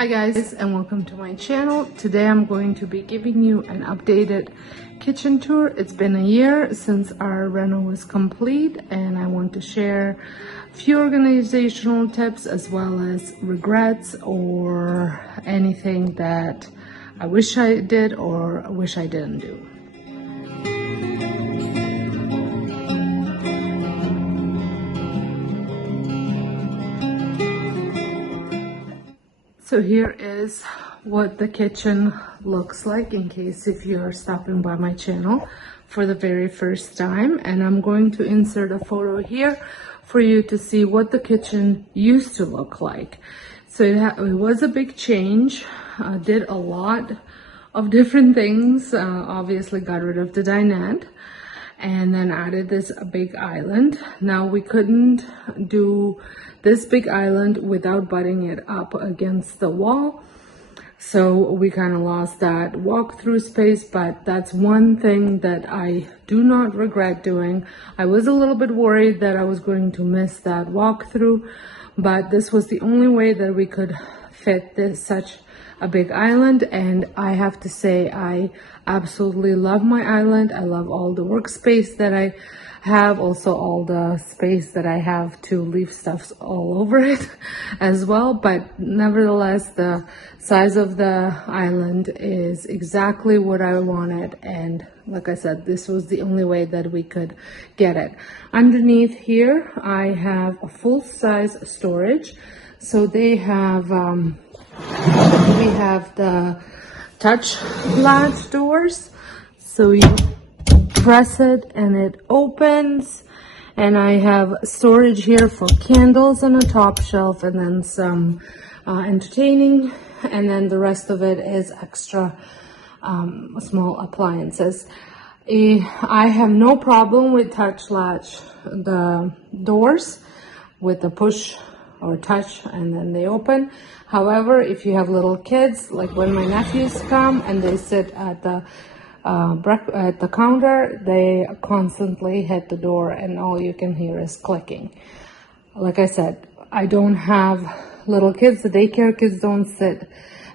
Hi guys, and welcome to my channel. Today I'm going to be giving you an updated kitchen tour. It's been a year since our reno was complete, and I want to share a few organizational tips as well as regrets or anything that I wish I did or wish I didn't do. So here is what the kitchen looks like in case if you're stopping by my channel for the very first time. And I'm going to insert a photo here for you to see what the kitchen used to look like. So it was a big change. Did a lot of different things. Obviously got rid of the dinette and then added this big island. Now we couldn't do this big island without butting it up against the wall, so we kind of lost that walk-through space, but that's one thing that I do not regret doing. I was a little bit worried that I was going to miss that walk-through, but this was the only way that we could fit such a big island. And I have to say, I absolutely love my island. I love all the workspace that I have, also all the space that I have to leave stuff all over it as well. But nevertheless, the size of the island is exactly what I wanted, and like I said, this was the only way that we could get it. Underneath here I have a full-size storage. So they have we have the touch latch doors, so you press it and it opens, and I have storage here for candles on a top shelf, and then some entertaining, and then the rest of it is extra small appliances. I have no problem with touch latch the doors with the push or touch and then they open. However, if you have little kids, like when my nephews come and they sit at the counter, they constantly hit the door and all you can hear is clicking. Like I said, I don't have little kids. The daycare kids don't sit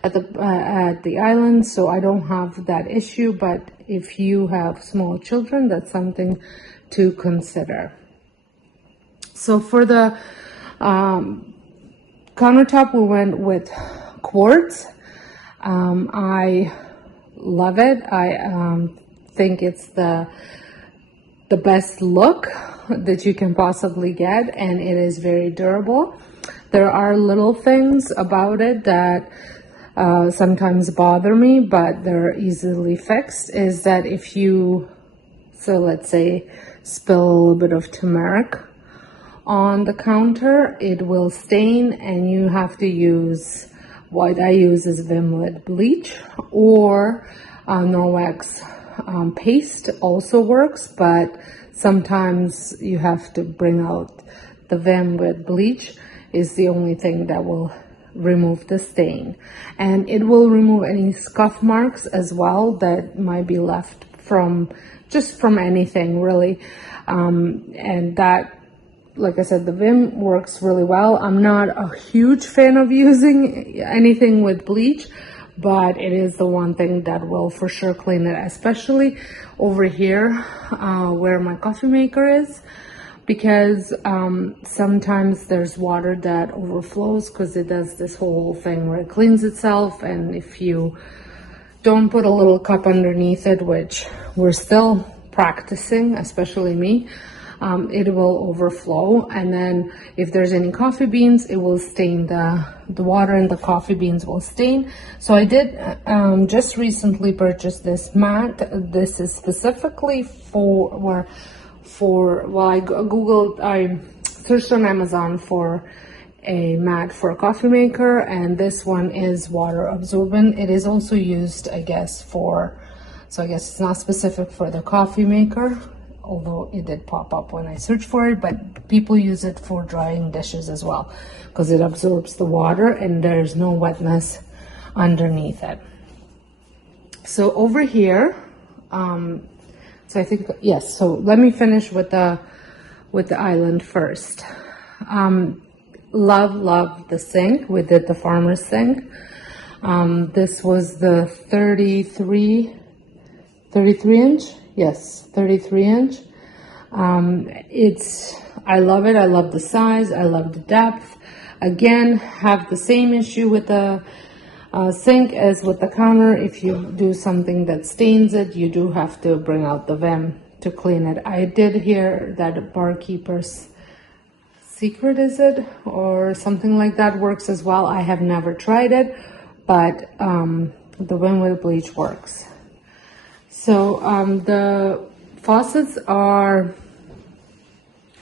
at the island, so I don't have that issue. But if you have small children, that's something to consider. So for the countertop, we went with quartz. I love it. I think it's the best look that you can possibly get, and it is very durable. There are little things about it that sometimes bother me, but they're easily fixed. Is that if you, so let's say, spill a little bit of turmeric on the counter, it will stain, and you have to use, what I use is Vim bleach, or Norwex paste also works, but sometimes you have to bring out the Vim with bleach. Is the only thing that will remove the stain, and it will remove any scuff marks as well that might be left from anything really, and that, like I said, the Vim works really well. I'm not a huge fan of using anything with bleach, but it is the one thing that will for sure clean it, especially over here where my coffee maker is, because sometimes there's water that overflows because it does this whole thing where it cleans itself, and if you don't put a little cup underneath it, which we're still practicing, especially me, it will overflow, and then if there's any coffee beans, it will stain the water, and the coffee beans will stain. So I did just recently purchase this mat. This is specifically for well, I searched on Amazon for a mat for a coffee maker, and this one is water absorbent. It is also used, I guess, so I guess it's not specific for the coffee maker, although it did pop up when I searched for it, but people use it for drying dishes as well because it absorbs the water and there's no wetness underneath it. So over here, so I think, yes, so let me finish with the island first. Love the sink. We did the farmer's sink. This was the 33 inch. Yes, 33 inch. I love it. I love the size. I love the depth. Again, have the same issue with the sink as with the counter. If you do something that stains it, you do have to bring out the Vim to clean it. I did hear that Barkeeper's Secret, is it, or something like that, works as well. I have never tried it, but the Vim with bleach works. So the faucets are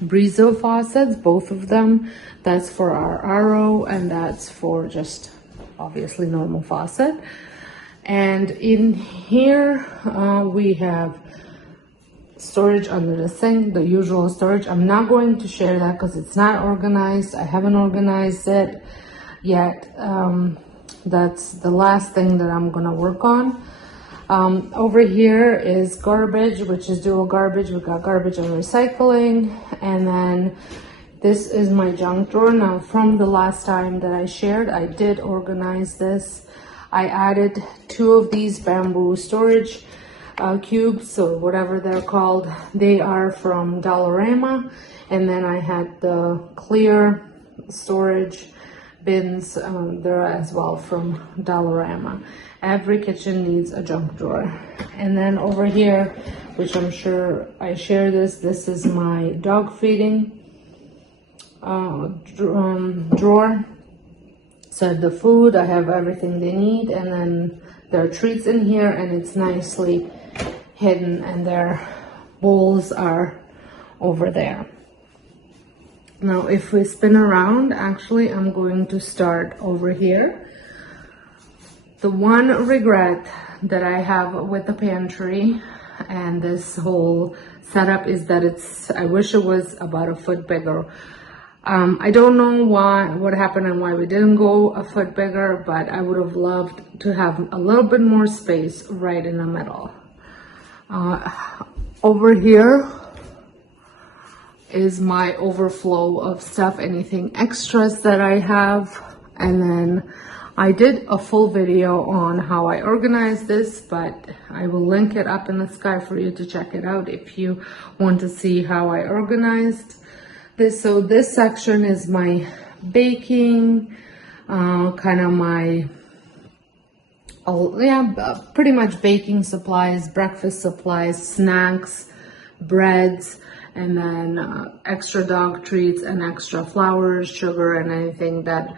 Brizo faucets, both of them. That's for our RO, and that's for just obviously normal faucet. And in here we have storage under the sink, the usual storage. I'm not going to share that because it's not organized. I haven't organized it yet. That's the last thing that I'm gonna work on. Over here is garbage, which is dual garbage. We got garbage and recycling, and then this is my junk drawer. Now, from the last time that I shared, I did organize this. I added 2 of these bamboo storage cubes, or whatever they're called. They are from Dollarama, and then I had the clear storage bins there as well from Dollarama. Every kitchen needs a junk drawer. And then over here, which I'm sure I share this is my dog feeding drawer. So the food, I have everything they need, and then there are treats in here, and it's nicely hidden, and their bowls are over there. Now, if we spin around, actually, I'm going to start over here. The one regret that I have with the pantry and this whole setup is that I wish it was about a foot bigger. I don't know what happened and why we didn't go a foot bigger, but I would have loved to have a little bit more space right in the middle. Over here is my overflow of stuff, anything extras that I have. And then I did a full video on how I organize this, but I will link it up in the sky for you to check it out if you want to see how I organized this. So this section is my baking, kind of my, pretty much baking supplies, breakfast supplies, snacks, breads, and then extra dog treats and extra flowers, sugar, and anything that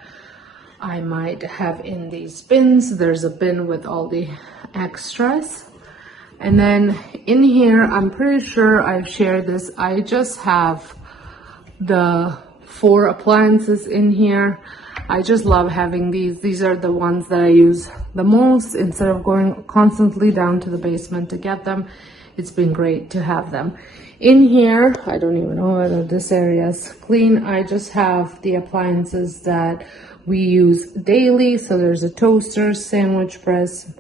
I might have in these bins. There's a bin with all the extras. And then in here, I'm pretty sure I've shared this. I just have the 4 appliances in here. I just love having these. These are the ones that I use the most. Instead of going constantly down to the basement to get them, it's been great to have them. In here, I don't even know whether this area is clean. I just have the appliances that we use daily. So there's a toaster, sandwich press,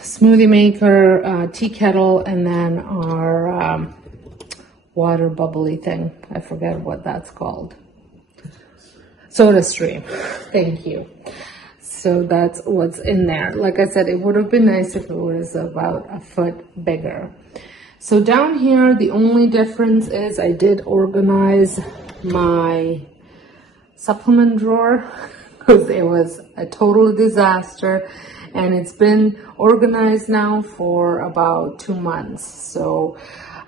smoothie maker, tea kettle, and then our water bubbly thing. I forget what that's called. Soda stream. Thank you. So that's what's in there. Like I said, it would have been nice if it was about a foot bigger. So down here, the only difference is I did organize my supplement drawer because it was a total disaster, and it's been organized now for about 2 months. So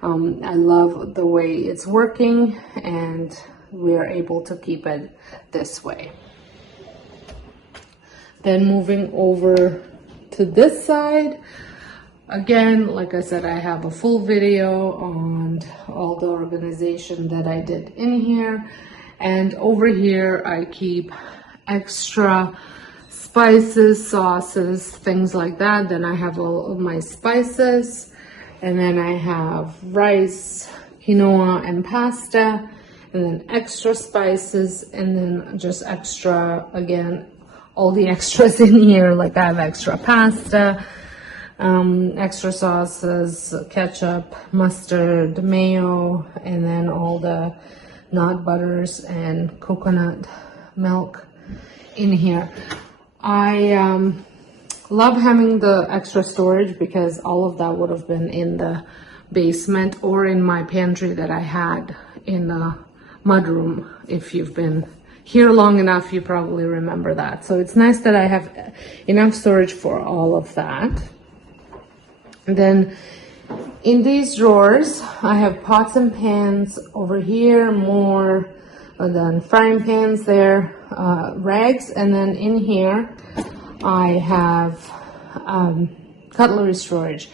I love the way it's working, and we are able to keep it this way. Then moving over to this side, again, like I said, I have a full video on all the organization that I did in here. And over here, I keep extra spices, sauces, things like that. Then I have all of my spices. And then I have rice, quinoa, and pasta. And then extra spices. And then just extra, again, all the extras in here. Like I have extra pasta, extra sauces, ketchup, mustard, mayo, and then all the nut butters and coconut milk in here. I love having the extra storage because all of that would have been in the basement or in my pantry that I had in the mudroom. If you've been here long enough, you probably remember that. So it's nice that I have enough storage for all of that. And then in these drawers, I have pots and pans over here, more than frying pans there, rags, and then in here I have cutlery storage.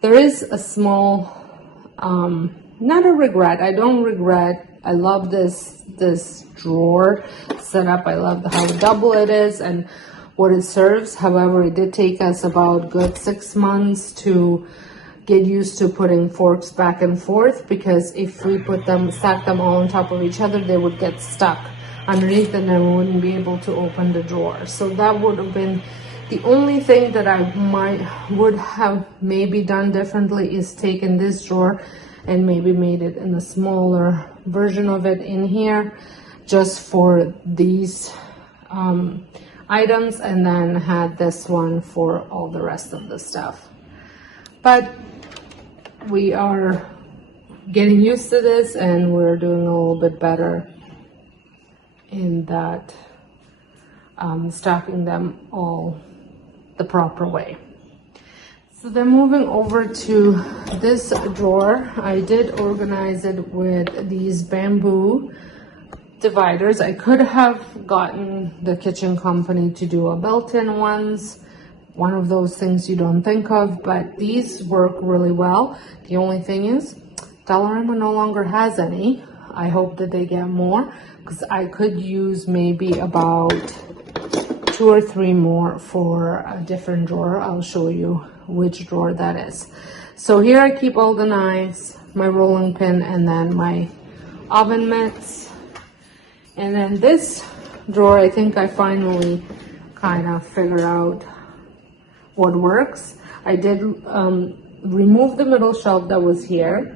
There is a small, not a regret, I don't regret. I love this drawer setup. I love how double it is and what it serves. However, it did take us about good 6 months to get used to putting forks back and forth, because if we stack them all on top of each other, they would get stuck underneath and then we wouldn't be able to open the drawer. So that would have been the only thing that I would have maybe done differently, is taken this drawer and maybe made it in a smaller version of it in here just for these items, and then had this one for all the rest of the stuff. But we are getting used to this and we're doing a little bit better in that, stocking them all the proper way. So then moving over to this drawer, I did organize it with these bamboo dividers. I could have gotten the kitchen company to do a built-in ones, one of those things you don't think of, but these work really well. The only thing is, Dollarama no longer has any. I hope that they get more, because I could use maybe about 2 or 3 more for a different drawer. I'll show you which drawer that is. So here I keep all the knives, my rolling pin, and then my oven mitts. And then this drawer, I think I finally kind of figured out what works. I did remove the middle shelf that was here.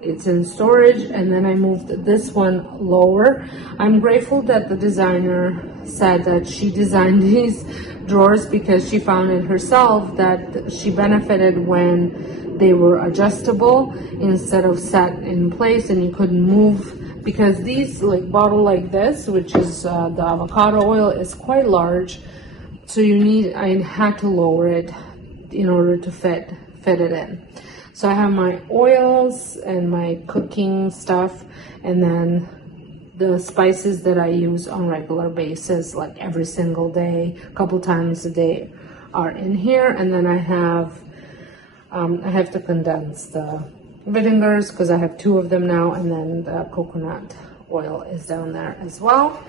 It's in storage, and then I moved this one lower. I'm grateful that the designer said that she designed these drawers because she found it herself that she benefited when they were adjustable instead of set in place and you couldn't move, because these bottle like this, which is the avocado oil, is quite large, so I had to lower it in order to fit it in. So I have my oils and my cooking stuff, and then the spices that I use on regular basis, like every single day, a couple times a day, are in here. And then I have to condense the vinegars because I have 2 of them now, and then the coconut oil is down there as well.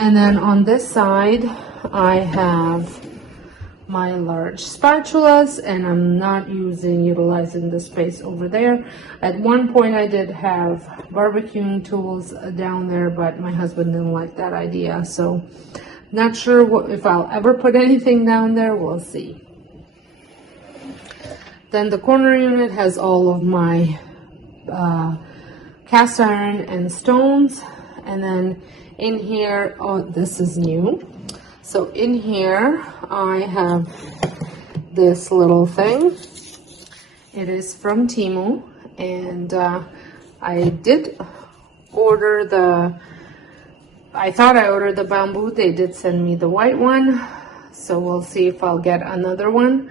And then on this side, I have my large spatulas, and I'm not utilizing the space over there. At one point I did have barbecuing tools down there, but my husband didn't like that idea, so not sure if I'll ever put anything down there. We'll see. Then the corner unit has all of my cast iron and stones, and then in here, oh, this is new. So in here, I have this little thing. It is from Temu, and I did order I thought I ordered the bamboo. They did send me the white one, so we'll see if I'll get another one.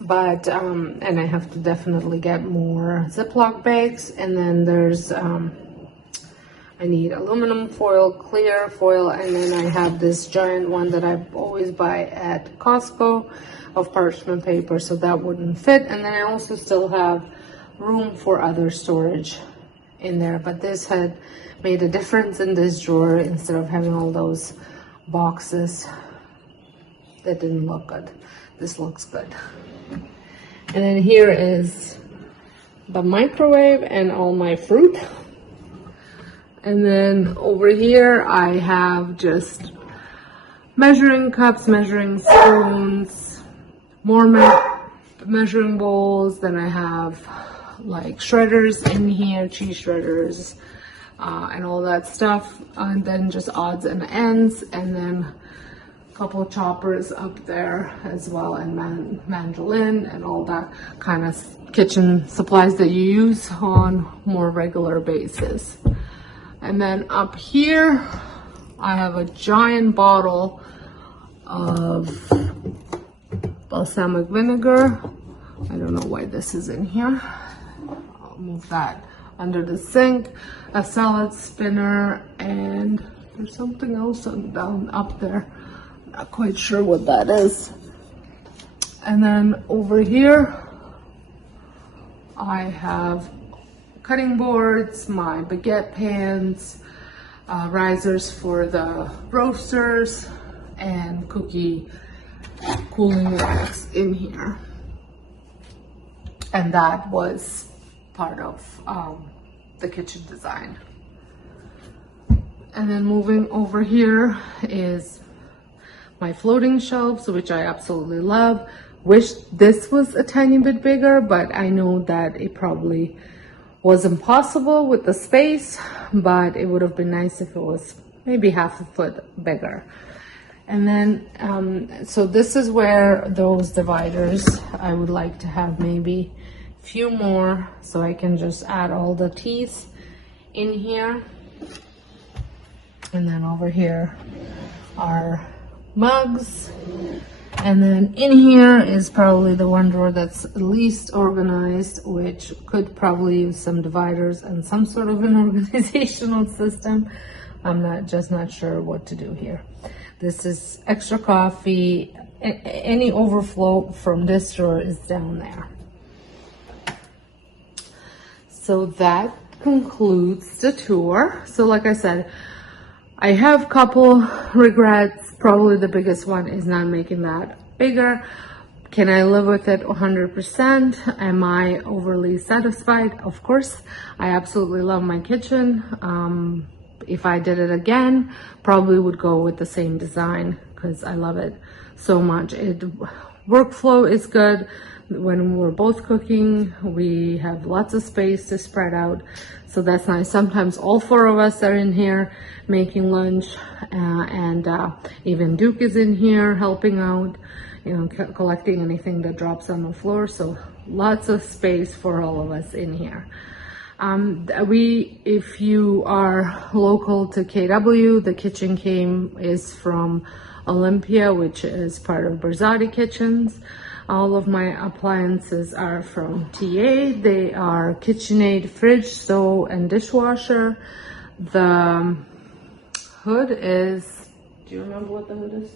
But, and I have to definitely get more Ziploc bags, and then there's, I need aluminum foil, clear foil, and then I have this giant one that I always buy at Costco of parchment paper, so that wouldn't fit. And then I also still have room for other storage in there, but this had made a difference in this drawer instead of having all those boxes that didn't look good. This looks good. And then here is the microwave and all my fruit. And then over here I have just measuring cups, measuring spoons, more measuring bowls. Then I have like shredders in here, cheese shredders, and all that stuff. And then just odds and ends. And then couple choppers up there as well, and mandolin and all that kind of kitchen supplies that you use on more regular basis. And then up here I have a giant bottle of balsamic vinegar. I don't know why this is in here. I'll move that under the sink. A salad spinner, and there's something else down up there. Not quite sure what that is. And then over here I have cutting boards, my baguette pans, risers for the roasters, and cookie cooling racks in here. And that was part of the kitchen design. And then moving over here is my floating shelves, which I absolutely love. Wish this was a tiny bit bigger, but I know that it probably wasn't possible with the space, but it would have been nice if it was maybe half a foot bigger. And then, so this is where those dividers, I would like to have maybe a few more, so I can just add all the teas in here. And then over here are mugs. And then in here is probably the one drawer that's least organized, which could probably use some dividers and some sort of an organizational system. I'm not sure what to do here. This is extra coffee. Any overflow from this drawer is down there. So that concludes the tour. So like I said, I have a couple regrets. Probably the biggest one is not making that bigger. Can I live with it 100%? Am I overly satisfied? Of course. I absolutely love my kitchen. If I did it again, probably would go with the same design because I love it so much. Workflow is good. When we're both cooking, we have lots of space to spread out, so that's nice. Sometimes all four of us are in here making lunch, and even Duke is in here helping out, collecting anything that drops on the floor. So lots of space for all of us in here. If you are local to KW, the KitchenCame is from Olympia, which is part of Berzati Kitchens. All of my appliances are from TA. They are KitchenAid fridge, stove, and dishwasher. The hood is, do you remember what the hood is?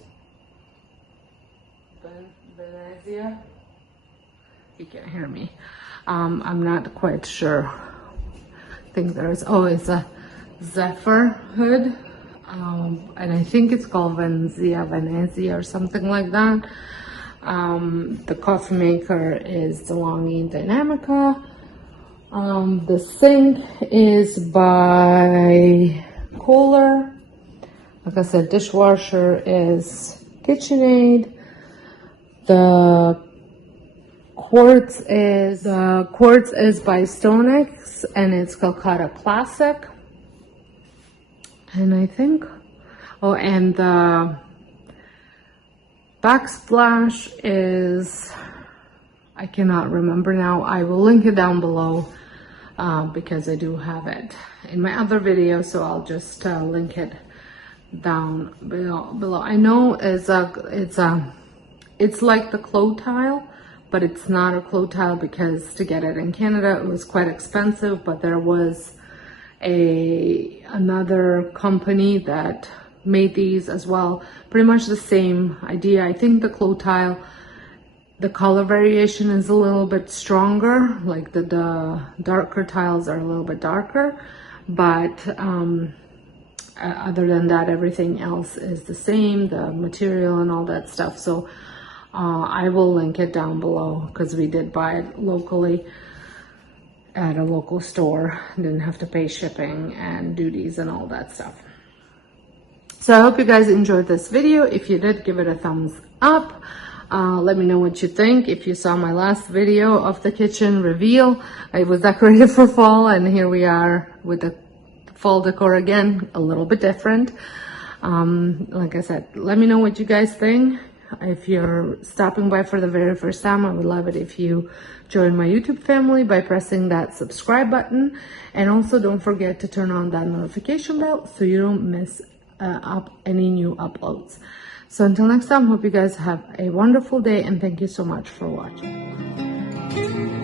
Venezia? You can't hear me. I'm not quite sure. I think there's, it's a Zephyr hood. And I think it's called Venezia or something like that. The coffee maker is DeLonghi Dynamica. The sink is by Kohler. Like I said, dishwasher is KitchenAid. The quartz is by Stonex, and it's Calcutta Classic. And I think, and the backsplash is, I cannot remember now. I will link it down below because I do have it in my other video, so I'll just link it down below. I know it's like the claw tile, but it's not a claw tile because to get it in Canada it was quite expensive, but there was another company that made these as well, pretty much the same idea. I think the claw tile, the color variation is a little bit stronger, like the darker tiles are a little bit darker, but other than that, everything else is the same, the material and all that stuff. So I will link it down below because we did buy it locally at a local store. Didn't have to pay shipping and duties and all that stuff. So I hope you guys enjoyed this video. If you did, give it a thumbs up. Let me know what you think. If you saw my last video of the kitchen reveal, it was decorated for fall, and here we are with the fall decor again, a little bit different. Like I said, let me know what you guys think. If you're stopping by for the very first time, I would love it if you join my YouTube family by pressing that subscribe button. And also don't forget to turn on that notification bell so you don't miss any new uploads. So until next time, hope you guys have a wonderful day, and thank you so much for watching.